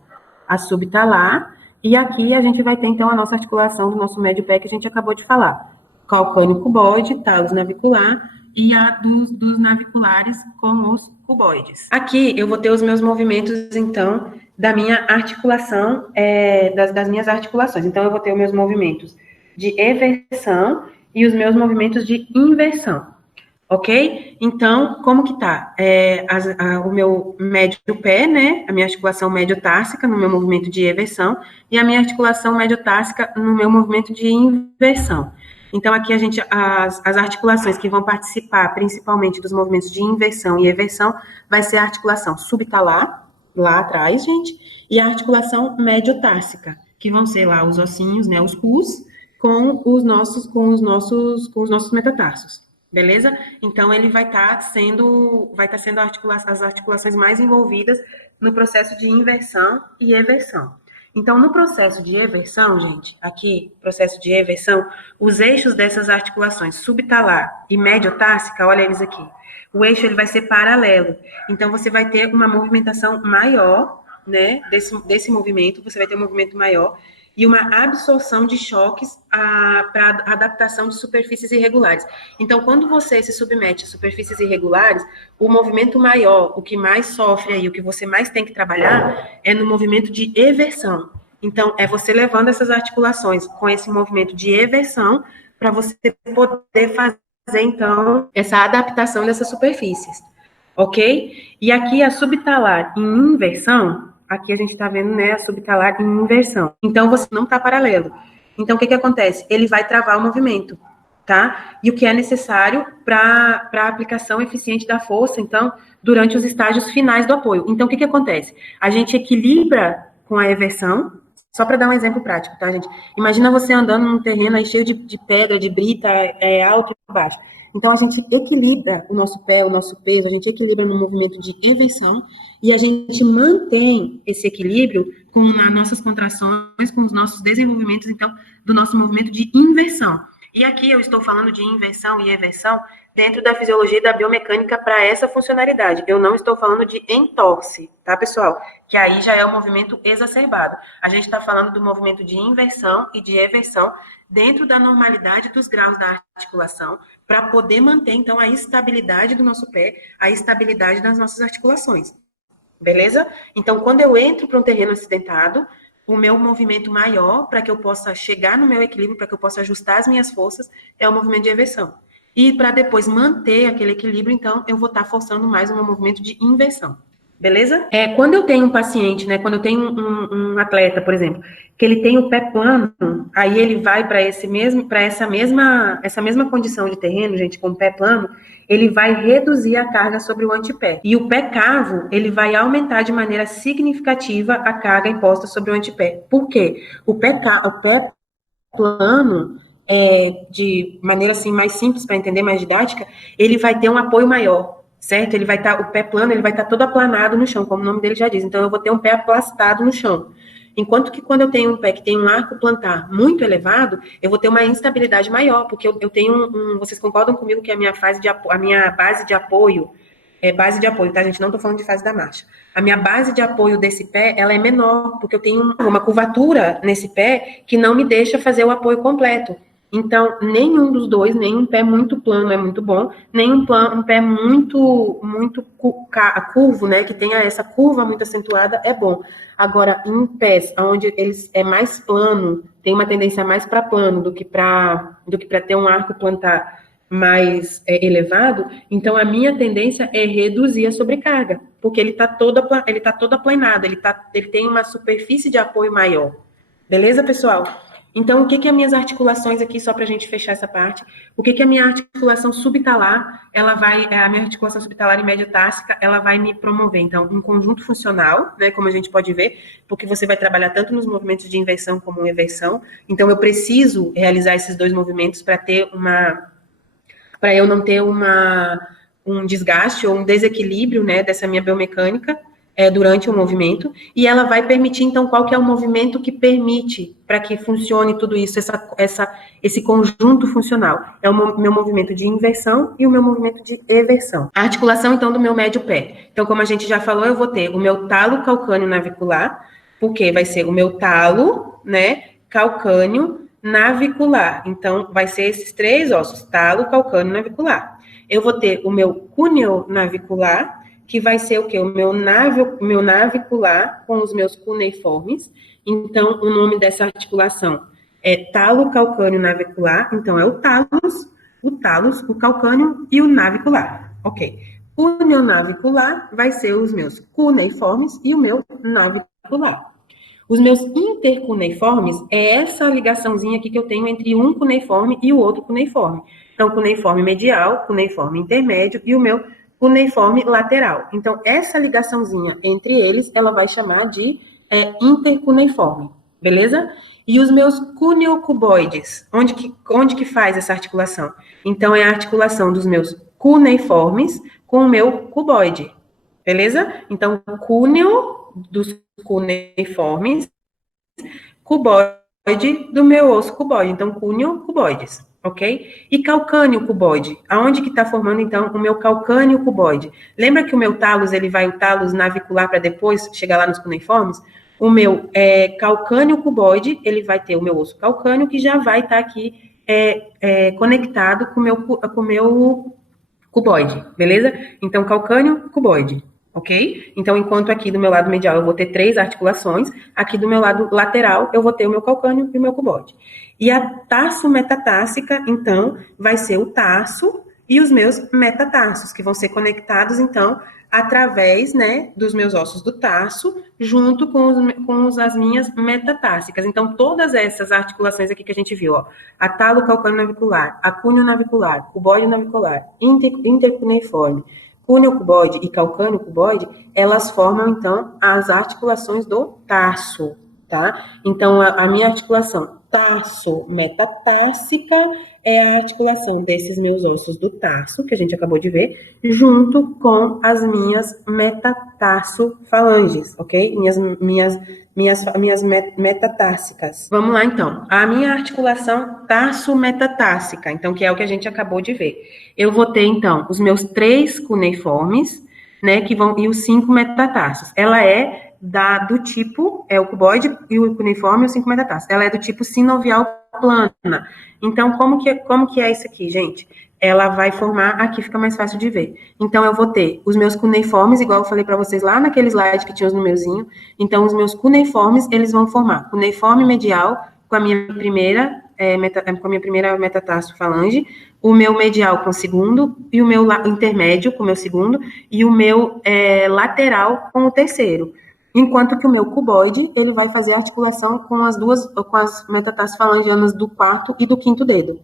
A subtalar. E aqui a gente vai ter, então, a nossa articulação do nosso médio pé que a gente acabou de falar. Calcâneo cuboide, talos navicular e a dos naviculares com os cuboides. Aqui eu vou ter os meus movimentos, então, da minha articulação, das minhas articulações. Então, eu vou ter os meus movimentos de eversão e os meus movimentos de inversão, ok? Então, como que tá? O meu médio pé, né? A minha articulação médio-társica no meu movimento de eversão e a minha articulação médio-társica no meu movimento de inversão. Então, aqui as articulações que vão participar principalmente dos movimentos de inversão e eversão vai ser a articulação subtalar, lá atrás, gente, e a articulação médio-társica, que vão ser lá os ossinhos, né, os pus, com os nossos metatarsos, beleza? Então, ele vai estar sendo as articulações mais envolvidas no processo de inversão e eversão. Então, no processo de eversão, gente, aqui, processo de eversão, os eixos dessas articulações subtalar e médio-társica, olha eles aqui, o eixo ele vai ser paralelo. Então, você vai ter uma movimentação maior, né, desse movimento, você vai ter um movimento maior e uma absorção de choques para adaptação de superfícies irregulares. Então, quando você se submete a superfícies irregulares, o movimento maior, o que mais sofre aí, o que você mais tem que trabalhar, é no movimento de eversão. Então, é você levando essas articulações com esse movimento de eversão para você poder fazer, então, essa adaptação dessas superfícies, ok? E aqui a subtalar em inversão, aqui a gente está vendo, né, a subtalar em inversão. Então, você não está paralelo. Então, o que acontece? Ele vai travar o movimento, tá? E o que é necessário para a aplicação eficiente da força, então, durante os estágios finais do apoio. Então, o que acontece? A gente equilibra com a eversão, só para dar um exemplo prático, tá, gente? Imagina você andando num terreno aí cheio de pedra, de brita, alto e baixo. Então, a gente equilibra o nosso pé, o nosso peso, a gente equilibra no movimento de eversão e a gente mantém esse equilíbrio com as nossas contrações, com os nossos desenvolvimentos, então, do nosso movimento de inversão. E aqui eu estou falando de inversão e eversão dentro da fisiologia e da biomecânica para essa funcionalidade. Eu não estou falando de entorse, tá, pessoal? Que aí já é um movimento exacerbado. A gente está falando do movimento de inversão e de eversão dentro da normalidade dos graus da articulação para poder manter, então, a estabilidade do nosso pé, a estabilidade das nossas articulações. Beleza? Então, quando eu entro para um terreno acidentado, o meu movimento maior, para que eu possa chegar no meu equilíbrio, para que eu possa ajustar as minhas forças, é o movimento de eversão. E para depois manter aquele equilíbrio, então, eu vou estar forçando mais o meu movimento de inversão. Beleza? Quando eu tenho um paciente, né, quando eu tenho um atleta, por exemplo, que ele tem o pé plano, aí ele vai para essa mesma condição de terreno, gente, com o pé plano, ele vai reduzir a carga sobre o antepé. E o pé cavo, ele vai aumentar de maneira significativa a carga imposta sobre o antepé. Por quê? O pé plano, de maneira assim mais simples para entender, mais didática, ele vai ter um apoio maior. Certo? Ele vai estar, o pé plano, ele vai estar todo aplanado no chão, como o nome dele já diz. Então, eu vou ter um pé aplastado no chão. Enquanto que quando eu tenho um pé que tem um arco plantar muito elevado, eu vou ter uma instabilidade maior, porque eu tenho vocês concordam comigo que a minha base de apoio, tá, gente? Não estou falando de fase da marcha. A minha base de apoio desse pé, ela é menor, porque eu tenho uma curvatura nesse pé que não me deixa fazer o apoio completo. Então, nenhum dos dois, nem um pé muito plano é muito bom, nem um pé muito curvo, né, que tenha essa curva muito acentuada, é bom. Agora, em pés, onde eles é mais plano, tem uma tendência mais para plano do que para ter um arco plantar mais elevado, então a minha tendência é reduzir a sobrecarga, porque ele está todo aplanado, ele tem uma superfície de apoio maior. Beleza, pessoal? Então, o que as minhas articulações aqui, só para a gente fechar essa parte, o que a minha articulação subtalar, a minha articulação subtalar e médio-társica, ela vai me promover? Então, um conjunto funcional, né, como a gente pode ver, porque você vai trabalhar tanto nos movimentos de inversão como eversão, então eu preciso realizar esses dois movimentos para eu não ter um desgaste ou um desequilíbrio, né, dessa minha biomecânica, durante o movimento, e ela vai permitir, então, qual que é o movimento que permite para que funcione tudo isso, esse conjunto funcional. É o meu movimento de inversão e o meu movimento de eversão. A articulação, então, do meu médio pé. Então, como a gente já falou, eu vou ter o meu talo calcâneo navicular, porque vai ser o meu talo, né, calcâneo navicular. Então, vai ser esses três ossos, talo, calcâneo, navicular. Eu vou ter o meu cúneo navicular, que vai ser o quê? O meu navicular com os meus cuneiformes. Então, o nome dessa articulação é talo, calcâneo, navicular, então é o talos, o calcâneo e o navicular. Ok. Cuneo-navicular vai ser os meus cuneiformes e o meu navicular. Os meus intercuneiformes é essa ligaçãozinha aqui que eu tenho entre um cuneiforme e o outro cuneiforme. Então, cuneiforme medial, cuneiforme intermédio e o meu cuneiforme lateral. Então, essa ligaçãozinha entre eles, ela vai chamar de intercuneiforme, beleza? E os meus cuneocuboides, onde que faz essa articulação? Então, é a articulação dos meus cuneiformes com o meu cuboide, beleza? Então, cúneo dos cuneiformes, cuboide do meu osso cuboide. Então, cúneo, cuboides, ok? E calcâneo cuboide. Aonde que está formando, então, o meu calcâneo cuboide? Lembra que o meu talos, ele vai o talos navicular para depois chegar lá nos cuneiformes? O meu calcâneo cuboide, ele vai ter o meu osso calcâneo, que já vai estar aqui conectado com o meu cuboide, beleza? Então, calcâneo, cuboide, ok? Então, enquanto aqui do meu lado medial eu vou ter 3 articulações, aqui do meu lado lateral eu vou ter o meu calcâneo e o meu cuboide. E a tarso-metatarsica, então, vai ser o tarso e os meus metatarsos, que vão ser conectados, então, através, né, dos meus ossos do tarso, junto com as minhas metatársicas. Então, todas essas articulações aqui que a gente viu, ó, a talo-calcâneo-navicular, a cúneo-navicular, cuboide-navicular, intercuneiforme, cúneo-cuboide e calcâneo-cuboide, elas formam, então, as articulações do tarso, tá? Então, a minha articulação tarso-metatársica é a articulação desses meus ossos do tarso, que a gente acabou de ver, junto com as minhas metatarso-falanges, ok? Minhas metatársicas. Vamos lá, então. A minha articulação tarso-metatársica, então, que é o que a gente acabou de ver. Eu vou ter, então, os meus 3 cuneiformes, né, e os 5 metatarsos. Ela é do tipo, o cuboide e o cuneiforme e os 5 metatarsos. Ela é do tipo sinovial plana. Então, como que é isso aqui, gente? Ela vai formar, aqui fica mais fácil de ver. Então, eu vou ter os meus cuneiformes, igual eu falei para vocês lá naquele slide que tinha os numerozinhos. Então, os meus cuneiformes, eles vão formar cuneiforme medial com a minha primeira metatarso falange, o meu medial com o segundo, e o meu intermédio com o meu segundo, e o meu lateral com o terceiro. Enquanto que o meu cuboide, ele vai fazer articulação com as metatarsos falangianas do 4º e do 5º dedo,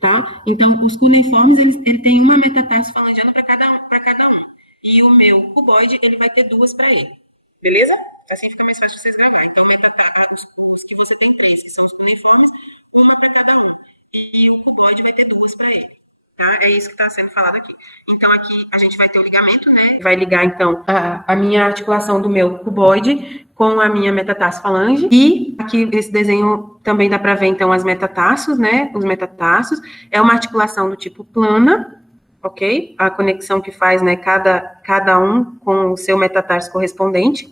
tá? Então, os cuneiformes, ele tem uma metatarso falangiana para cada um. E o meu cuboide, ele vai ter 2 para ele. Beleza? Assim fica mais fácil vocês gravar. Então, os que você tem 3, que são os cuneiformes, uma para cada um. E o cuboide vai ter 2 para ele. Tá? É isso que está sendo falado aqui. Então, aqui a gente vai ter o ligamento, né? Vai ligar, então, a minha articulação do meu cuboide com a minha metatarso falange. E aqui, esse desenho também dá para ver, então, as metatarsos, né? Os metatarsos. É uma articulação do tipo plana, ok? A conexão que faz, né? Cada um com o seu metatarso correspondente.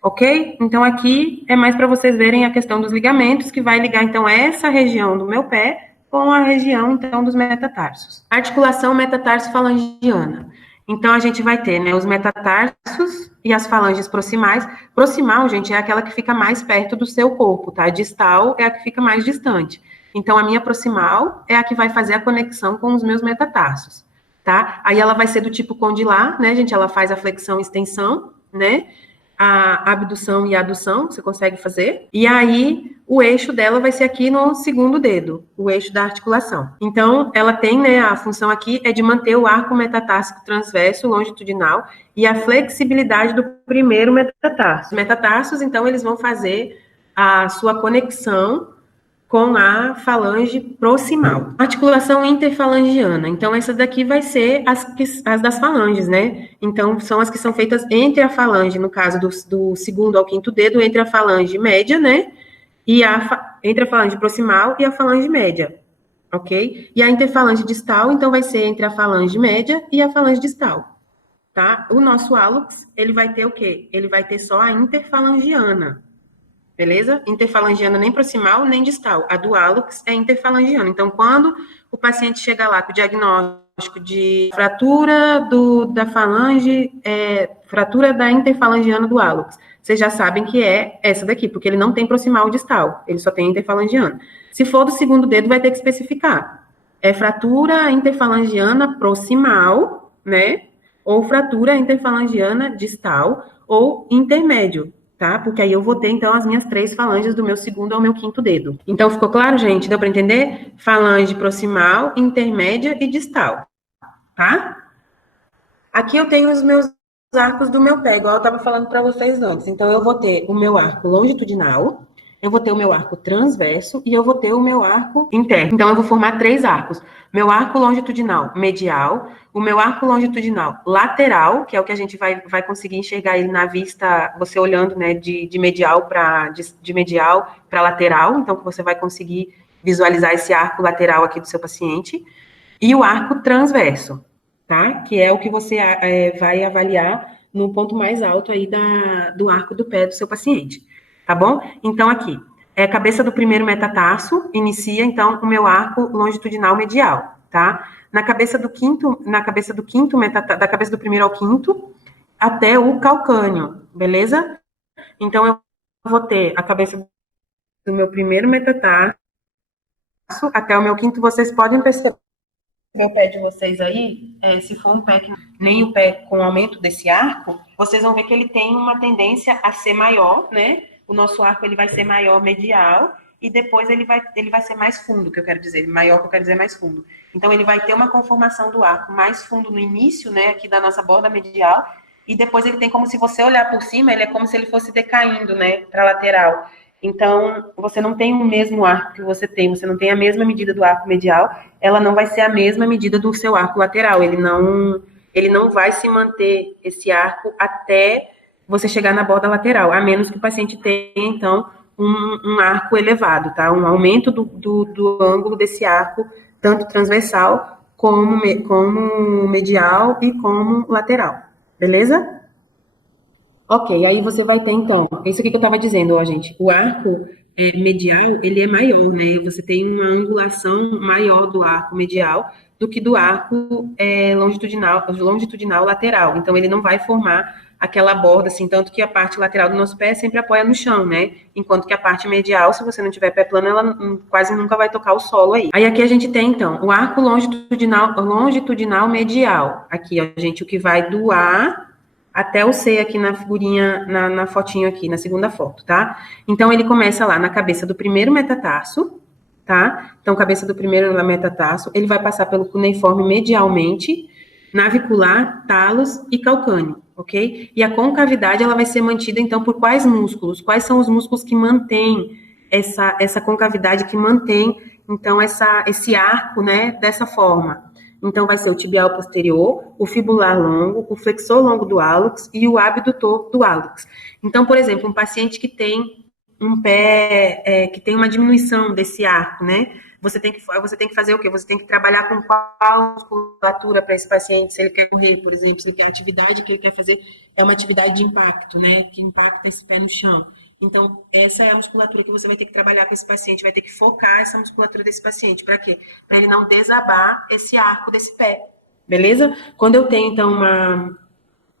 Ok? Então, aqui é mais para vocês verem a questão dos ligamentos, que vai ligar, então, essa região do meu pé com a região, então, dos metatarsos. Articulação metatarso-falangiana. Então, a gente vai ter, né, os metatarsos e as falanges proximais. Proximal, gente, é aquela que fica mais perto do seu corpo, tá? Distal é a que fica mais distante. Então, a minha proximal é a que vai fazer a conexão com os meus metatarsos, tá? Aí, ela vai ser do tipo condilar, né, gente? Ela faz a flexão e extensão, né? A abdução e a adução, você consegue fazer. E aí, o eixo dela vai ser aqui no segundo dedo, o eixo da articulação. Então, ela tem, né, a função aqui é de manter o arco metatarsico transverso longitudinal e a flexibilidade do primeiro metatarso. Os metatarsos, então, eles vão fazer a sua conexão com a falange proximal. Articulação interfalangiana. Então, essa daqui vai ser as das falanges, né? Então, são as que são feitas entre a falange, no caso do segundo ao 5º dedo, entre a falange média, né? E entre a falange proximal e a falange média, ok? E a interfalange distal, então, vai ser entre a falange média e a falange distal, tá? O nosso hálux, ele vai ter o quê? Ele vai ter só a interfalangiana, beleza? Interfalangiana nem proximal, nem distal. A do hálux é interfalangiana. Então, quando o paciente chega lá com o diagnóstico de fratura da falange, fratura da interfalangiana do hálux, vocês já sabem que é essa daqui, porque ele não tem proximal distal, ele só tem interfalangiana. Se for do segundo dedo, vai ter que especificar. É fratura interfalangiana proximal, né? Ou fratura interfalangiana distal, ou intermédio, tá? Porque aí eu vou ter, então, as minhas 3 falanges do meu segundo ao meu quinto dedo. Então, ficou claro, gente? Deu para entender? Falange proximal, intermédia e distal, tá? Aqui eu tenho os meus arcos do meu pé, igual eu estava falando para vocês antes. Então, eu vou ter o meu arco longitudinal, eu vou ter o meu arco transverso e eu vou ter o meu arco interno. Então, eu vou formar 3 arcos. Meu arco longitudinal medial, o meu arco longitudinal lateral, que é o que a gente vai conseguir enxergar ele na vista, você olhando, né, de medial para lateral, então, que você vai conseguir visualizar esse arco lateral aqui do seu paciente, e o arco transverso, tá? Que é o que você vai avaliar no ponto mais alto aí do arco do pé do seu paciente, tá bom? Então, aqui, a cabeça do primeiro metatarso inicia, então, o meu arco longitudinal medial, tá? Da cabeça do primeiro ao quinto, até o calcâneo, beleza? Então, eu vou ter a cabeça do meu primeiro metatarso até o meu quinto. Vocês podem perceber o pé de vocês aí, se for um pé que nem o pé com aumento desse arco, vocês vão ver que ele tem uma tendência a ser maior, né? O nosso arco, ele vai ser maior medial, e depois ele vai ser mais fundo, que eu quero dizer, maior que eu quero dizer mais fundo. Então, ele vai ter uma conformação do arco mais fundo no início, né, aqui da nossa borda medial, e depois ele tem como se você olhar por cima, ele é como se ele fosse decaindo, né, para lateral. Então, você não tem o mesmo arco que você não tem a mesma medida do arco medial, ela não vai ser a mesma medida do seu arco lateral, ele não vai se manter esse arco até você chegar na borda lateral, a menos que o paciente tenha, então, um arco elevado, tá? Um aumento do ângulo desse arco, tanto transversal, como medial e como lateral, beleza? Ok, aí você vai ter, então, isso aqui que eu estava dizendo, ó, gente, o arco medial, ele é maior, né? Você tem uma angulação maior do arco medial do que do arco longitudinal lateral. Então, ele não vai formar aquela borda, assim, tanto que a parte lateral do nosso pé sempre apoia no chão, né? Enquanto que a parte medial, se você não tiver pé plano, ela quase nunca vai tocar o solo aí. Aí aqui a gente tem, então, o arco longitudinal medial. Aqui, ó, gente, o que vai do A até o C aqui na figurinha, na fotinho aqui, na segunda foto, tá? Então, ele começa lá na cabeça do primeiro metatarso, tá? Então, cabeça do primeiro metatarso, ele vai passar pelo cuneiforme medialmente, navicular, talos e calcâneo, ok? E a concavidade, ela vai ser mantida, então, por quais músculos? Quais são os músculos que mantêm essa concavidade, que mantém, então, esse arco, né, dessa forma? Então, vai ser o tibial posterior, o fibular longo, o flexor longo do hálux e o abdutor do hálux. Então, por exemplo, um paciente que tem um pé, que tem uma diminuição desse arco, né? Você tem que fazer o quê? Você tem que trabalhar com qual musculatura para esse paciente, se ele quer correr, por exemplo, se ele quer a atividade que ele quer fazer é uma atividade de impacto, né? Que impacta esse pé no chão. Então, essa é a musculatura que você vai ter que trabalhar com esse paciente, vai ter que focar essa musculatura desse paciente. Para quê? Para ele não desabar esse arco desse pé, beleza? Quando eu tenho, então,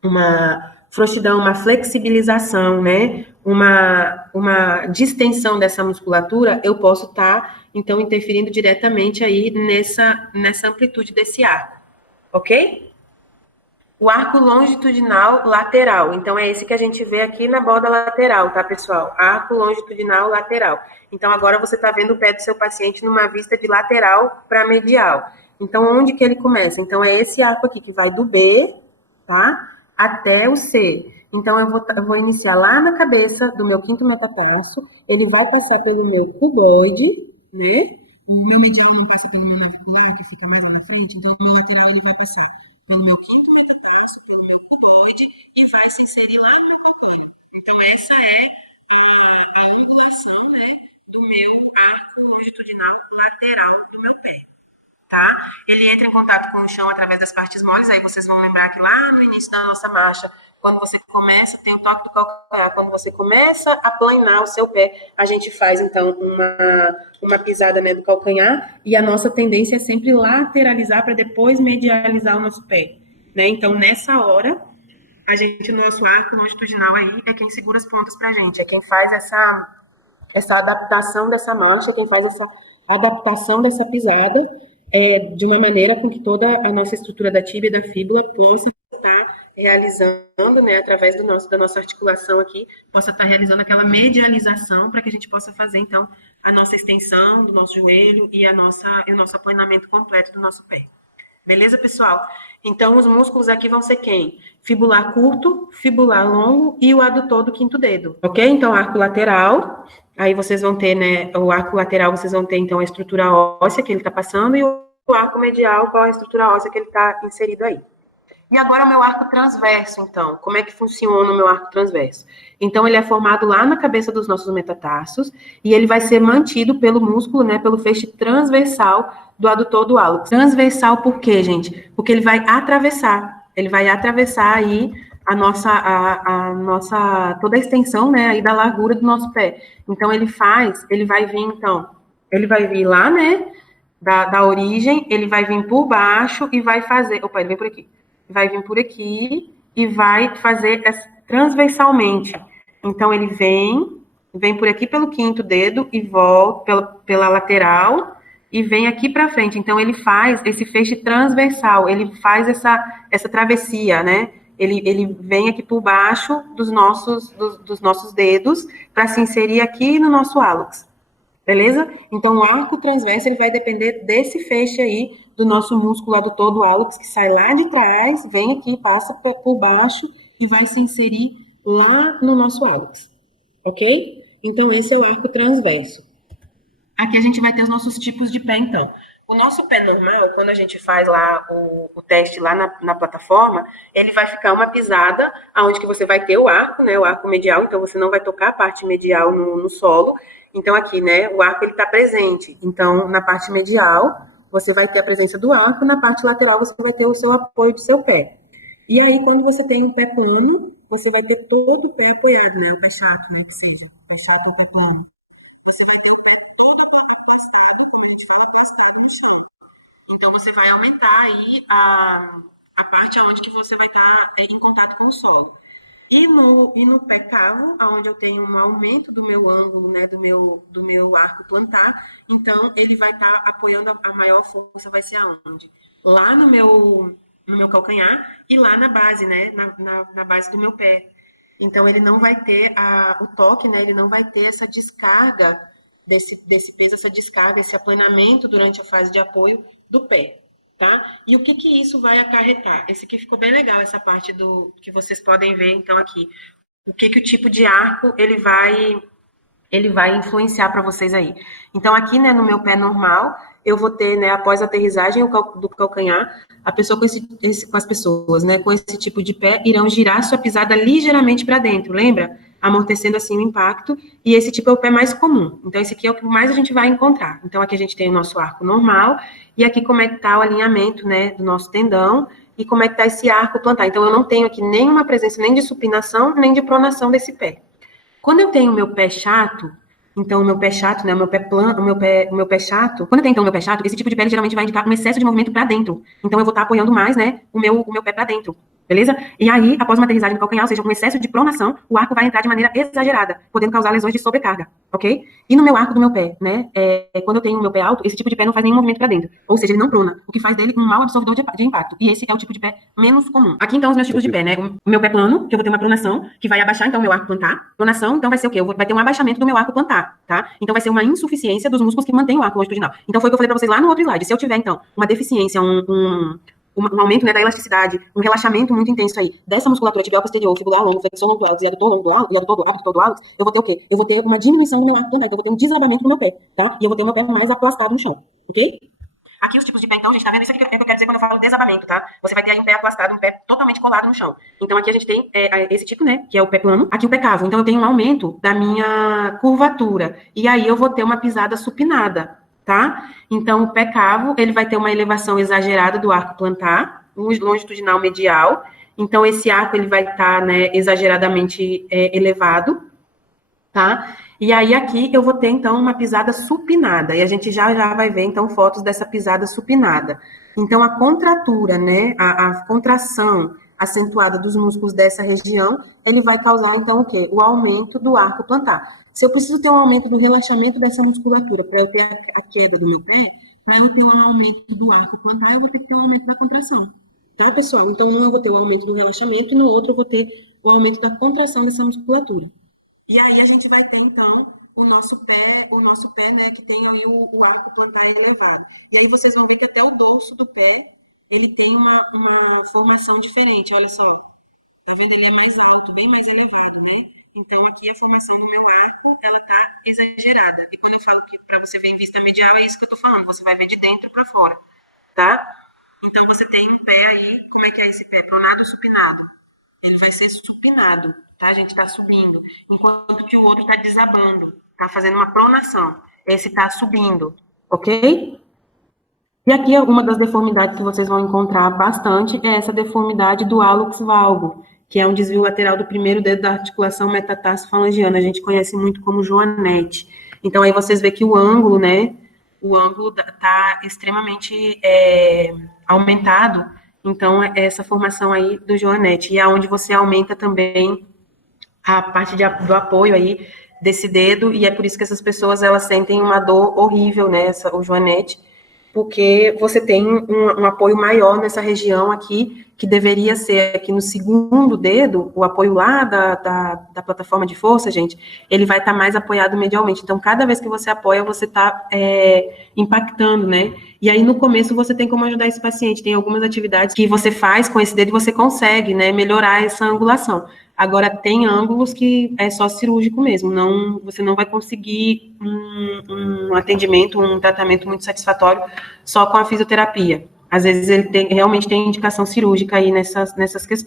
uma frouxidão, uma flexibilização, né? Uma distensão dessa musculatura, eu posso estar, então, interferindo diretamente aí nessa amplitude desse arco, ok? O arco longitudinal lateral, então é esse que a gente vê aqui na borda lateral, tá, pessoal? Arco longitudinal lateral. Então, agora você está vendo o pé do seu paciente numa vista de lateral para medial. Então, onde que ele começa? Então, é esse arco aqui que vai do B, tá, até o C. Então, eu vou iniciar lá na cabeça do meu quinto metatarso, ele vai passar pelo meu cuboide, né? O meu medial não passa pelo meu navicular, que fica mais lá na frente, então o meu lateral ele vai passar pelo meu quinto metatarso, pelo meu cuboide, e vai se inserir lá no meu calcâneo. Então, essa é a angulação, né, do meu arco longitudinal lateral do meu pé. tá? Ele entra em contato com o chão através das partes moles, aí vocês vão lembrar que lá no início da nossa marcha, quando você começa, tem o toque do calcanhar, quando você começa a planar o seu pé, a gente faz, então, uma pisada, né, do calcanhar, e a nossa tendência é sempre lateralizar para depois medializar o nosso pé, né? Então, nessa hora, a gente, no nosso arco longitudinal aí, é quem segura as pontas pra gente, é quem faz essa adaptação dessa marcha, é quem faz essa adaptação dessa pisada, de uma maneira com que toda a nossa estrutura da tíbia e da fíbula possa estar realizando, né, através da nossa articulação aqui, possa estar realizando aquela medialização para que a gente possa fazer, então, a nossa extensão do nosso joelho e o nosso aplanamento completo do nosso pé. Beleza, pessoal? Então, os músculos aqui vão ser quem? Fibular curto, fibular longo e o adutor do quinto dedo, ok? Então, arco lateral, aí vocês vão ter, né, o arco lateral, vocês vão ter, então, a estrutura óssea que ele está passando e o arco medial, qual é a estrutura óssea que ele está inserido aí. E agora o meu arco transverso, então, como é que funciona o meu arco transverso? Então, ele é formado lá na cabeça dos nossos metatarsos e ele vai ser mantido pelo músculo, né, pelo feixe transversal do adutor do hálux. Transversal por quê, gente? Porque ele vai atravessar aí a nossa, toda a extensão, né, aí da largura do nosso pé. Então, ele vai vir lá, né, da origem, ele vai vir por baixo e vai fazer, ele vem por aqui. Vai vir por aqui e vai fazer transversalmente. Então, ele vem por aqui pelo quinto dedo e volta pela lateral e vem aqui para frente. Então, ele faz esse feixe transversal, ele faz essa travessia, né? Ele vem aqui por baixo dos nossos dedos para se inserir aqui no nosso hálux. Beleza? Então, o arco transverso, ele vai depender desse feixe aí, do nosso músculo adutor do hálux, que sai lá de trás, vem aqui, passa por baixo e vai se inserir lá no nosso hálux. Ok? Então, esse é o arco transverso. Aqui a gente vai ter os nossos tipos de pé, então. O nosso pé normal, quando a gente faz lá o teste lá na plataforma, ele vai ficar uma pisada, onde que você vai ter o arco, né, o arco medial, então você não vai tocar a parte medial no solo. Então, aqui, né, o arco, ele está presente. Então, na parte medial, você vai ter a presença do arco, na parte lateral, você vai ter o seu apoio do seu pé. E aí, quando você tem um pé plano, você vai ter todo o pé apoiado, né, o pé chato, né, que seja, pé chato ou pé plano. Você vai ter o pé todo aplastado, como a gente fala, aplastado no chão. Então, você vai aumentar aí a parte onde que você vai estar em contato com o solo. E no pé cavo, onde eu tenho um aumento do meu ângulo, né, do meu arco plantar, então, ele vai estar apoiando, a maior força vai ser aonde? Lá no meu calcanhar e lá na base, né, na base do meu pé. Então, ele não vai ter o toque, né, ele não vai ter essa descarga desse peso, essa descarga, esse aplanamento durante a fase de apoio do pé, tá? E o que isso vai acarretar? Esse aqui ficou bem legal, essa parte que vocês podem ver, então, aqui. O que o tipo de arco, ele vai influenciar para vocês aí. Então, aqui, né, no meu pé normal, eu vou ter, né, após a aterrissagem do calcanhar, a pessoa com as pessoas, né, com esse tipo de pé, irão girar sua pisada ligeiramente para dentro, lembra? Amortecendo assim o impacto, e esse tipo é o pé mais comum. Então, esse aqui é o que mais a gente vai encontrar. Então, aqui a gente tem o nosso arco normal, e aqui como é que está o alinhamento, né, do nosso tendão, e como é que está esse arco plantar. Então, eu não tenho aqui nenhuma presença nem de supinação, nem de pronação desse pé. Quando eu tenho o meu pé chato, então o meu pé chato, né, o meu pé plano, o meu pé chato, quando eu tenho então o meu pé chato, esse tipo de pé geralmente vai indicar um excesso de movimento para dentro. Então eu vou estar apoiando mais, né, o meu pé para dentro. Beleza? E aí, após uma aterrissagem do calcanhar, ou seja, com excesso de pronação, o arco vai entrar de maneira exagerada, podendo causar lesões de sobrecarga, ok? E no meu arco do meu pé, né, quando eu tenho o meu pé alto, esse tipo de pé não faz nenhum movimento para dentro, ou seja, ele não prona, o que faz dele um mau absorvedor de impacto, e esse é o tipo de pé menos comum. Aqui, então, os meus tipos de pé, né, o meu pé plano, que eu vou ter uma pronação, que vai abaixar, então, o meu arco plantar. Pronação, então, vai ser o quê? Vai ter um abaixamento do meu arco plantar, tá? Então, vai ser uma insuficiência dos músculos que mantêm o arco longitudinal. Então, foi o que eu falei para vocês lá no outro slide. Se eu tiver, então, uma deficiência, um aumento, né, da elasticidade, um relaxamento muito intenso aí dessa musculatura tibial posterior, fibular longo, flexor longo do hálux e adutor longo do hálux, e abdutor do hálux, eu vou ter o quê? Eu vou ter uma diminuição do meu arco plantar, então eu vou ter um desabamento do meu pé, tá? E eu vou ter o meu pé mais aplastado no chão, ok? Aqui os tipos de pé, então, gente, tá vendo? Isso aqui é o que eu quero dizer quando eu falo desabamento, tá? Você vai ter aí um pé aplastado, um pé totalmente colado no chão. Então, aqui a gente tem esse tipo, né, que é o pé plano, aqui o pé cavo. Então, eu tenho um aumento da minha curvatura. E aí, eu vou ter uma pisada supinada, tá? Então, o pé cavo, ele vai ter uma elevação exagerada do arco plantar, longitudinal medial. Então, esse arco, ele vai estar, né, exageradamente elevado, tá? E aí, aqui, eu vou ter, então, uma pisada supinada. E a gente já vai ver, então, fotos dessa pisada supinada. Então, a contratura, né, a contração acentuada dos músculos dessa região, ele vai causar, então, o quê? O aumento do arco plantar. Se eu preciso ter um aumento do relaxamento dessa musculatura para eu ter a queda do meu pé, para eu ter um aumento do arco plantar, eu vou ter que ter um aumento da contração. Tá, pessoal? Então, num eu vou ter o aumento do relaxamento e no outro eu vou ter o aumento da contração dessa musculatura. E aí a gente vai ter, então, o nosso pé, né, que tem aí o arco plantar elevado. E aí vocês vão ver que até o dorso do pé, ele tem uma formação diferente, olha só. Tá vendo? Ele é mais alto, bem mais elevado, né? Então, aqui a formação do meu arco, ela tá exagerada. E quando eu falo que para você ver em vista medial, é isso que eu tô falando, você vai ver de dentro para fora, tá? Então, você tem um pé aí, como é que é esse pé? Pronado ou supinado? Ele vai ser supinado, tá? A gente tá subindo, enquanto que o outro tá desabando, tá fazendo uma pronação. Esse tá subindo, ok? E aqui, uma das deformidades que vocês vão encontrar bastante é essa deformidade do hálux valgo, que é um desvio lateral do primeiro dedo da articulação metatarso-falangiana. A gente conhece muito como joanete. Então, aí vocês veem que o ângulo, né, o ângulo está extremamente aumentado. Então, é essa formação aí do joanete. E é onde você aumenta também a parte do apoio aí desse dedo, e é por isso que essas pessoas, elas sentem uma dor horrível, né, o joanete, porque você tem um apoio maior nessa região aqui, que deveria ser aqui no segundo dedo, o apoio lá da plataforma de força, gente, ele vai estar mais apoiado medialmente. Então, cada vez que você apoia, você está impactando, né? E aí, no começo, você tem como ajudar esse paciente. Tem algumas atividades que você faz com esse dedo e você consegue, né, melhorar essa angulação. Agora, tem ângulos que é só cirúrgico mesmo, você não vai conseguir um atendimento, um tratamento muito satisfatório só com a fisioterapia. Às vezes, ele realmente tem indicação cirúrgica aí nessas questões.